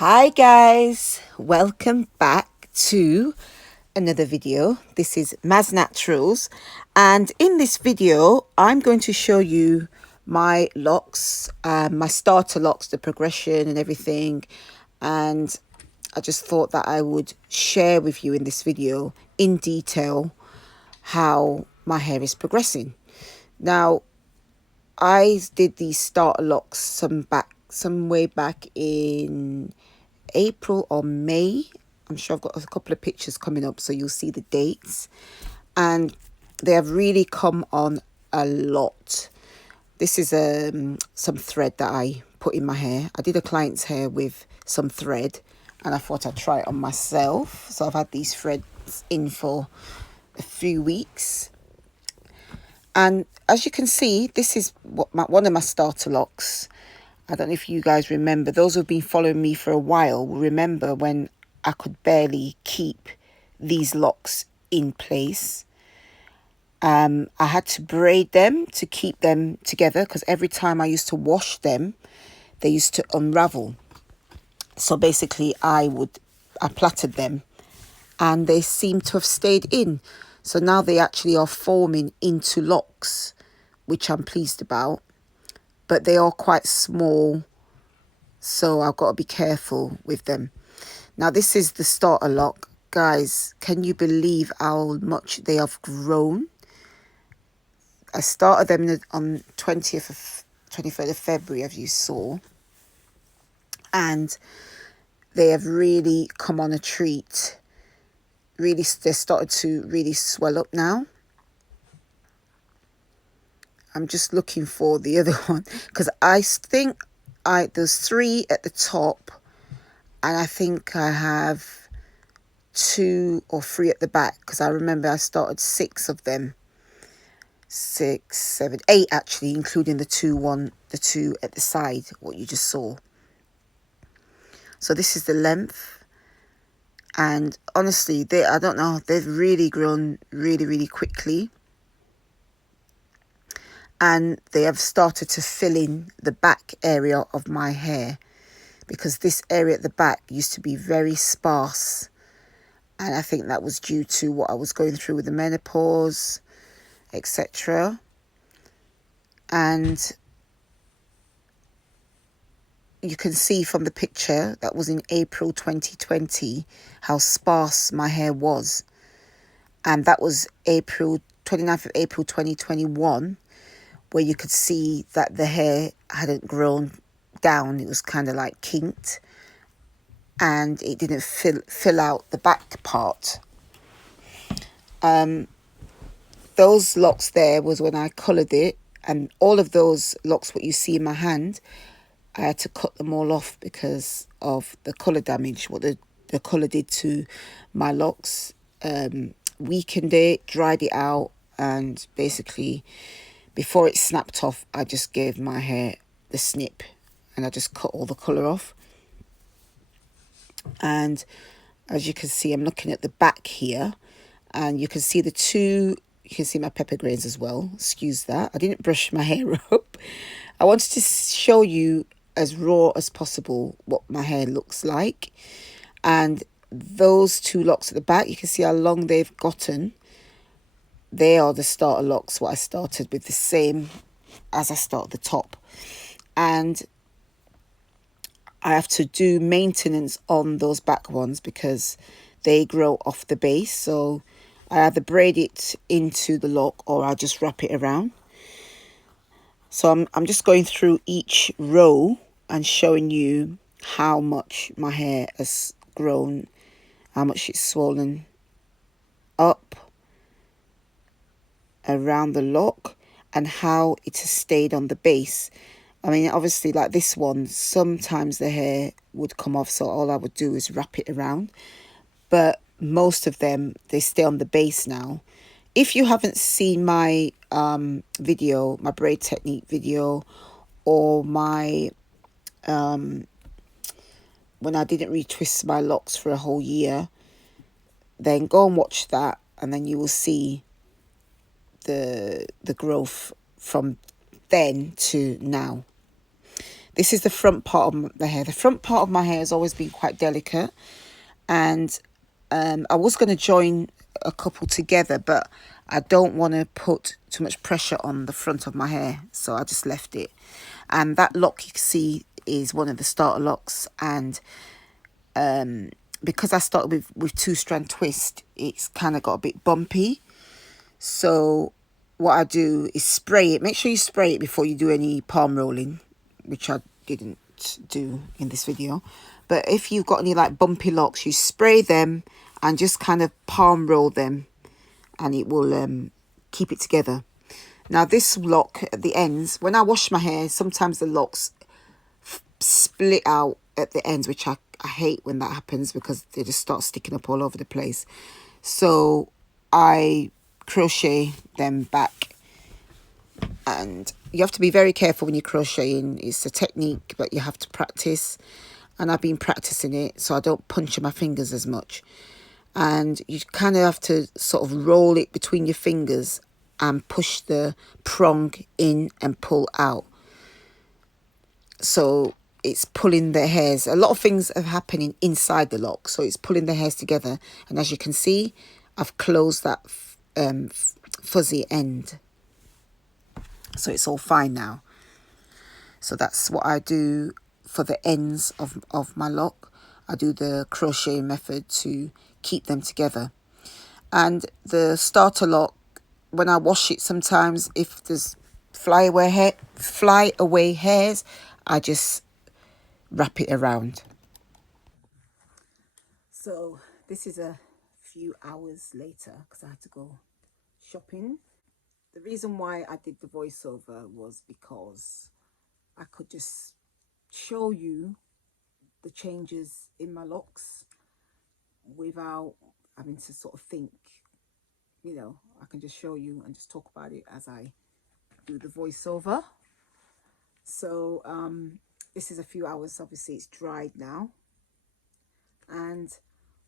Hi guys, welcome back to another video. This is Maz Naturals, and in this video I'm going to show you my locks, my starter locks, the progression and everything. And I just thought that I would share with you in this video in detail how my hair is progressing. Now, I did these starter locks some way back in April or May. I'm sure I've got a couple of pictures coming up so you'll see the dates, and they have really come on a lot. This is some thread that I put in my hair. I did a client's hair with some thread and I thought I'd try it on myself. So I've had these threads in for a few weeks, and as you can see, this is one of my starter locks. I don't know if you guys remember. Those who've been following me for a while will remember when I could barely keep these locks in place. I had to braid them to keep them together because every time I used to wash them, they used to unravel. So basically I plaited them and they seem to have stayed in. So now they actually are forming into locks, which I'm pleased about. But they are quite small, so I've got to be careful with them. Now, this is the starter lock. Guys, can you believe how much they have grown? I started them on 23rd of February, as you saw. And they have really come on a treat. Really, they're started to really swell up now. I'm just looking for the other one because I think there's 3 at the top, and I think I have 2 or 3 at the back because I remember I started 6 of them. 6, 7, 8 actually, including the two at the side, what you just saw. So this is the length, and honestly, I don't know, they've really grown really quickly. And they have started to fill in the back area of my hair, because this area at the back used to be very sparse. And I think that was due to what I was going through with the menopause, etc. And you can see from the picture that was in April 2020 how sparse my hair was. And that was 29th of April 2021. Where you could see that the hair hadn't grown down. It was kind of like kinked, and it didn't fill out the back part. Those locks there was when I coloured it, and all of those locks what you see in my hand, I had to cut them all off because of the colour damage, what the colour did to my locks. Weakened it, dried it out, and basically before it snapped off, I just gave my hair the snip and I just cut all the colour off. And as you can see, I'm looking at the back here, and you can see you can see my pepper grains as well. Excuse that. I didn't brush my hair up. I wanted to show you as raw as possible what my hair looks like. And those 2 locks at the back, you can see how long they've gotten. They are the starter locks, what I started with, the same as I started the top. And I have to do maintenance on those back ones because they grow off the base. So I either braid it into the lock or I just wrap it around. So I'm just going through each row and showing you how much my hair has grown, how much it's swollen up around the lock, and how it has stayed on the base. I mean, obviously, like this one, sometimes the hair would come off, so all I would do is wrap it around. But most of them, they stay on the base now. If you haven't seen my video, my braid technique video, or my when I didn't retwist my locks for a whole year, then go and watch that, and then you will see the growth from then to now. this is the front part of the hair. The front part of my hair has always been quite delicate, and I was going to join a couple together, but I don't want to put too much pressure on the front of my hair, so I just left it. And that lock you can see is one of the starter locks, and because I started with 2-strand twist, it's kind of got a bit bumpy. So what I do is spray it. Make sure you spray it before you do any palm rolling, which I didn't do in this video. But if you've got any like bumpy locks, you spray them and just kind of palm roll them, and it will keep it together. Now this lock at the ends, when I wash my hair, sometimes the locks split out at the ends, which I hate when that happens because they just start sticking up all over the place. So I crochet them back, and you have to be very careful when you're crocheting. It's a technique, but you have to practice, and I've been practicing it so I don't puncture my fingers as much. And you kind of have to sort of roll it between your fingers and push the prong in and pull out, so it's pulling the hairs. A lot of things are happening inside the lock, so it's pulling the hairs together. And as you can see, I've closed that fuzzy end, so it's all fine now. So that's what I do for the ends of my lock. I do the crochet method to keep them together. And the starter lock, when I wash it, sometimes if there's fly away hairs, I just wrap it around. So this is a few hours later because I had to go shopping. The reason why I did the voiceover was because I could just show you the changes in my locks without having to sort of think. You know, I can just show you and just talk about it as I do the voiceover. So this is a few hours. Obviously it's dried now, and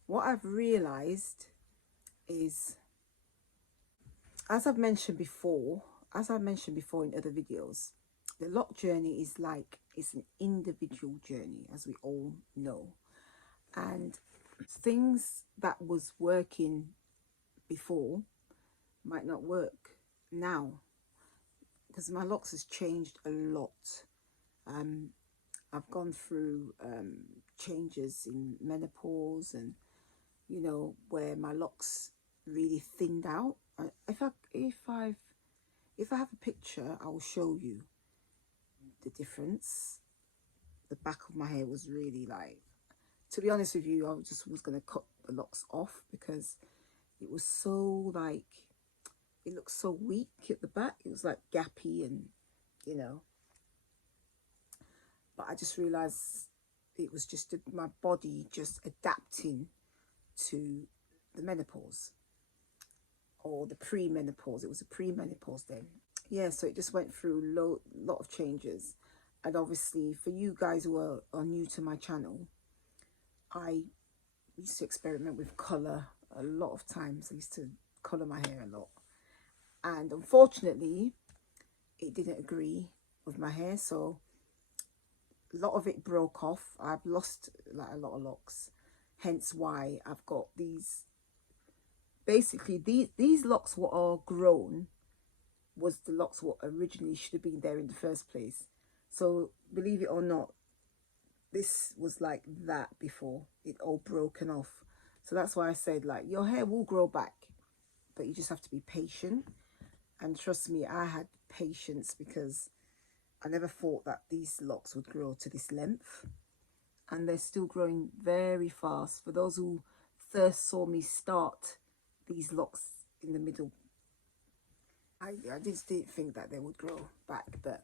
what I've realized is, as I've mentioned before in other videos, the Loc journey is like, it's an individual journey, as we all know. And things that was working before might not work now, because my locks has changed a lot. I've gone through changes in menopause, and you know, where my locks really thinned out. If I have a picture, I will show you the difference. The back of my hair was really like, to be honest with you, I was going to cut the locks off because it was so like, it looked so weak at the back. It was like gappy, and you know, but I just realized it was just my body just adapting to the menopause, or the pre-menopause. It was a pre-menopause then. Yeah, so it just went through a lot of changes. And obviously for you guys who are new to my channel, I used to experiment with colour a lot of times. I used to colour my hair a lot, and unfortunately it didn't agree with my hair, so a lot of it broke off. I've lost like a lot of locks, hence why I've got these. Basically these locks were all grown, was the locks what originally should have been there in the first place. So believe it or not, this was like that before it all broken off. So that's why I said, like, your hair will grow back, but you just have to be patient. And trust me, I had patience because I never thought that these locks would grow to this length, and they're still growing very fast. For those who first saw me start these locks in the middle, I just didn't think that they would grow back, but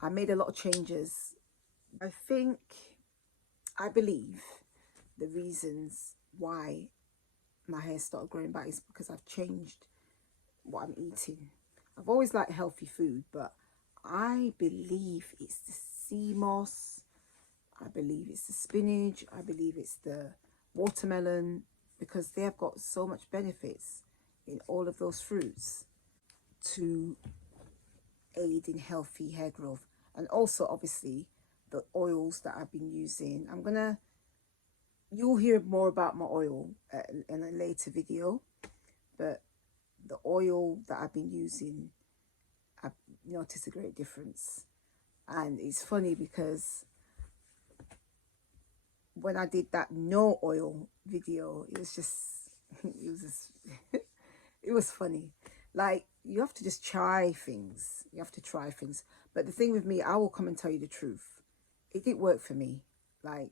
I made a lot of changes. I believe the reasons why my hair started growing back is because I've changed what I'm eating. I've always liked healthy food, but I believe it's the sea moss, I believe it's the spinach, I believe it's the watermelon, because they have got so much benefits in all of those fruits to aid in healthy hair growth. And also obviously the oils that I've been using. You'll hear more about my oil in a later video, but the oil that I've been using, I've noticed a great difference. And it's funny because when I did that no oil video, it was just, it was funny. Like, you have to just try things. You have to try things. But the thing with me, I will come and tell you the truth. It didn't work for me. Like,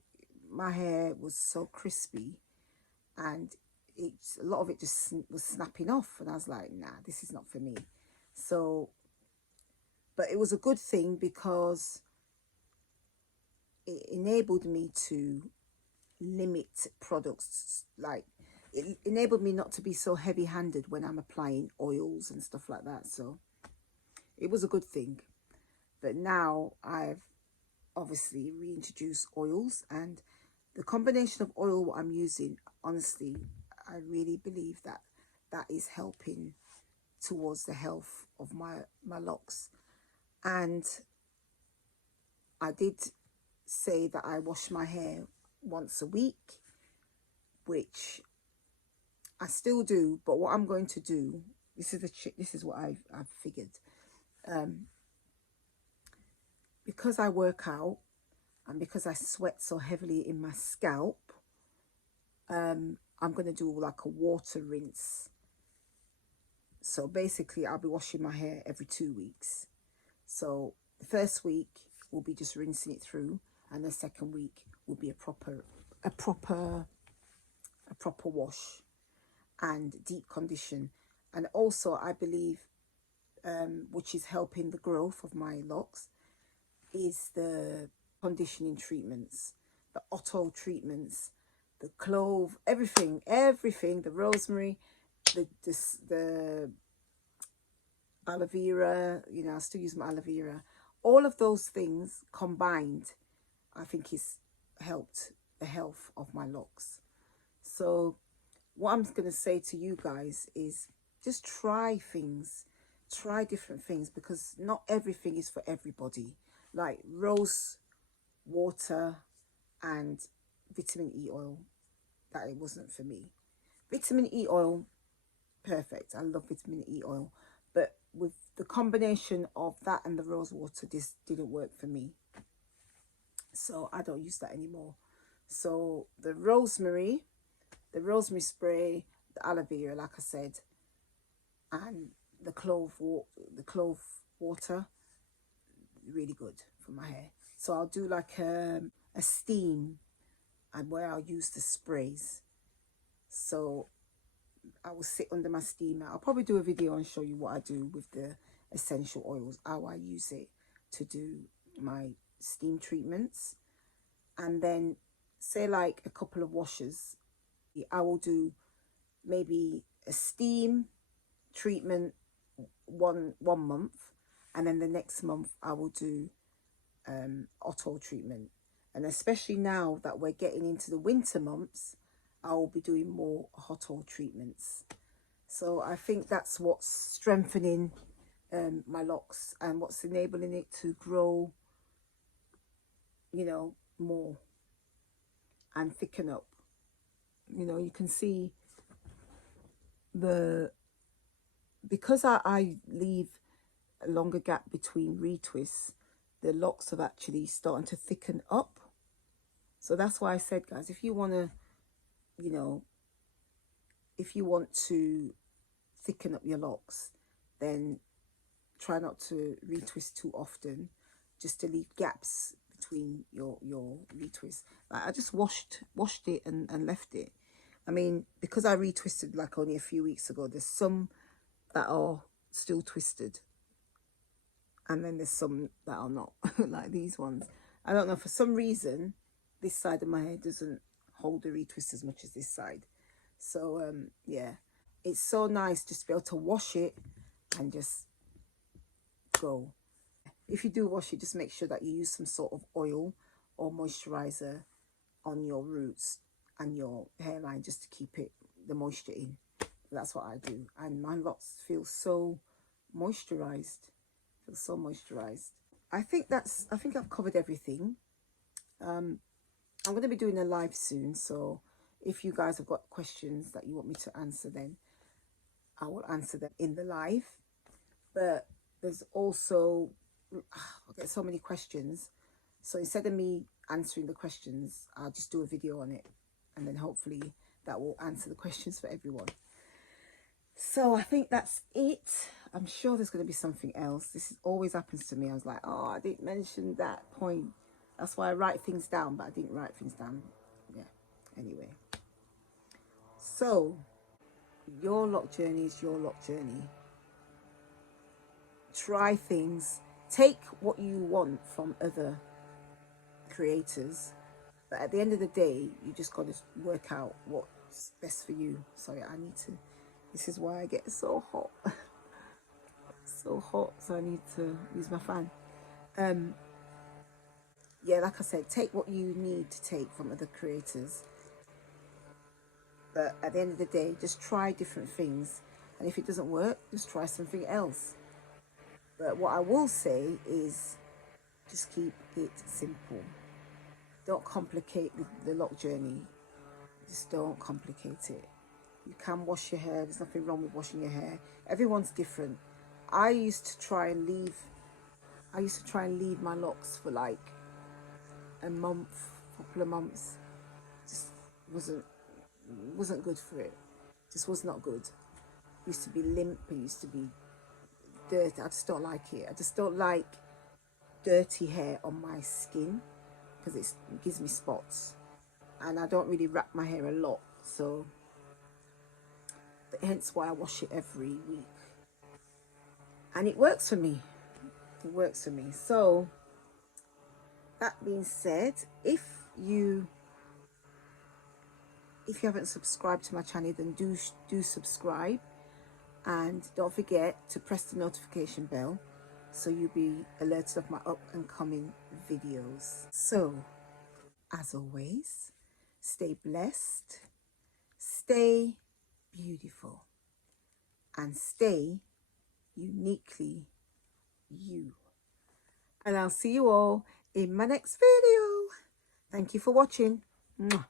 my hair was so crispy and a lot of it just was snapping off. And I was like, nah, this is not for me. So, but it was a good thing because it enabled me to limit products. Like, it enabled me not to be so heavy-handed when I'm applying oils and stuff like that. So it was a good thing. But now I've obviously reintroduced oils, and the combination of oil what I'm using, honestly, I really believe that that is helping towards the health of my locks. And I did say that I wash my hair once a week, which I still do. But what I'm going to do, this is the trick, this is what I've figured. Because I work out and because I sweat so heavily in my scalp, I'm going to do like a water rinse. So basically I'll be washing my hair every 2 weeks. So the first week will be just rinsing it through, and the second week will be a proper wash and deep condition. And also I believe, which is helping the growth of my locks, is the conditioning treatments, the Otto treatments, the clove, everything, the rosemary, the aloe vera, you know, I still use my aloe vera. All of those things combined, I think, is helped the health of my locks. So what I'm going to say to you guys is just try things, try different things, because not everything is for everybody. Like rose water and vitamin E oil, that it wasn't for me. Vitamin E oil, perfect. I love vitamin E oil. But with the combination of that and the rose water, this didn't work for me. So I don't use that anymore. So the rosemary spray, the aloe vera, like I said, and the clove water, really good for my hair. So I'll do like a steam, and where I'll use the sprays. So I will sit under my steamer. I'll probably do a video and show you what I do with the essential oils, how I use it to do my steam treatments. And then say like a couple of washes, I will do maybe a steam treatment one month, and then the next month I will do Otto treatment. And especially now that we're getting into the winter months, I will be doing more hot oil treatments. So I think that's what's strengthening my locks and what's enabling it to grow, you know, more and thicken up. You know, you can see because I leave a longer gap between retwists, the locks have actually starting to thicken up. So that's why I said, guys, if you want to, you know, if you want to thicken up your locks, then try not to retwist too often, just to leave gaps between your retwists. Like I just washed it and left it. I mean, because I retwisted like only a few weeks ago, there's some that are still twisted, and then there's some that are not, like these ones. I don't know, for some reason this side of my hair doesn't hold the retwist as much as this side. So yeah, it's so nice just to be able to wash it and just go. If you do wash it, just make sure that you use some sort of oil or moisturizer on your roots and your hairline, just to keep the moisture in. That's what I do, and my locks feel so moisturized. I think I've covered everything. I'm going to be doing a live soon, so if you guys have got questions that you want me to answer, then I will answer them in the live. But there's also, I get so many questions, so instead of me answering the questions, I'll just do a video on it, and then hopefully that will answer the questions for everyone. So I think that's it. I'm sure there's going to be something else. This always happens to me. I was like, oh, I didn't mention that point. That's why I write things down, but I didn't write things down. Yeah, anyway. So your loc journey is your loc journey. Try things. Take what you want from other creators, but at the end of the day, you just got to work out what's best for you. Sorry, I need to, this is why I get so hot. So hot, so I need to use my fan. Yeah, like I said, take what you need to take from other creators, but at the end of the day, just try different things, and if it doesn't work, just try something else. But what I will say is just keep it simple. Don't complicate the loc journey. Just don't complicate it. You can wash your hair. There's nothing wrong with washing your hair. Everyone's different. I used to try and leave my locks for like a month, couple of months. Just wasn't good for it. Just was not good. It used to be limp. It used to be dirty. I just don't like it. I just don't like dirty hair on my skin because it gives me spots, and I don't really wrap my hair a lot, so hence why I wash it every week, and it works for me. It works for me. So that being said, if you haven't subscribed to my channel, then do subscribe, and don't forget to press the notification bell so you'll be alerted of my up and coming videos. So as always, stay blessed, stay beautiful, and stay uniquely you. And I'll see you all in my next video. Thank you for watching. Mwah.